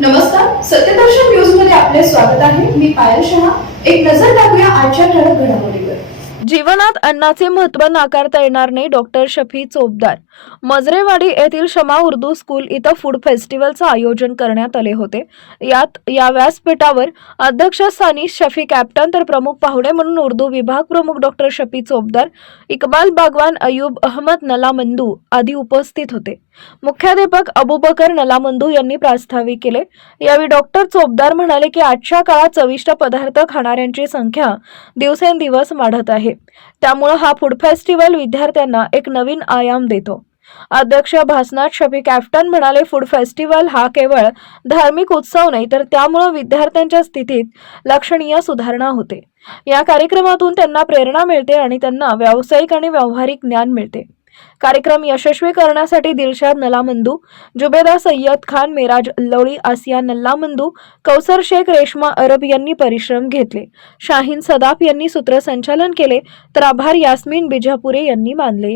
नमस्कार, सत्यदर्शन न्यूज मध्ये आपले स्वागत आहे. मी पायल शहा. एक नजर टाकूया आजच्या ठळक घडामोडीवर. जीवनात अन्नाचे महत्त्व नाकारता येणार नाही. डॉक्टर शफी चोपदार. मजरेवाडी येथील शमा उर्दू स्कूल इथं फूड फेस्टिवलचं आयोजन करण्यात आले होते. या व्यासपीठावर अध्यक्षस्थानी शफी कॅप्टन तर प्रमुख पाहुणे म्हणून उर्दू विभाग प्रमुख डॉक्टर शफी चोपदार, इकबाल बागवान, अयूब अहमद नलामंदू आदी उपस्थित होते. मुख्याध्यापक अबूबकर नलामंदू यांनी प्रास्ताविक केले. यावेळी डॉक्टर चोपदार म्हणाले की आजच्या काळात चविष्ट पदार्थ खाणाऱ्यांची संख्या दिवसेंदिवस वाढत आहे. त्यामुळे हा फूड फेस्टिवल विद्यार्थ्यांना एक नवीन आयाम देतो. अध्यक्ष भासनाथ शफी कॅप्टन म्हणाले, फूड फेस्टिवल हा केवळ धार्मिक उत्सव नाही, तर त्यामुळे विद्यार्थ्यांच्या स्थितीत लक्षणीय सुधारणा होते. या कार्यक्रमातून त्यांना प्रेरणा मिळते आणि त्यांना व्यावसायिक आणि व्यावहारिक ज्ञान मिळते. कार्यक्रम यशस्वी करण्यासाठी दिलशाद नलामंदू, जुबेदा सय्यद खान, मेराज अल्लौली, आसिया नल्लामंदू, कौसर शेख, रेशमा अरब यांनी परिश्रम घेतले. शाहीन सदाफ यांनी सूत्रसंचालन केले, तर आभार यास्मीन बिजापुरे यांनी मानले.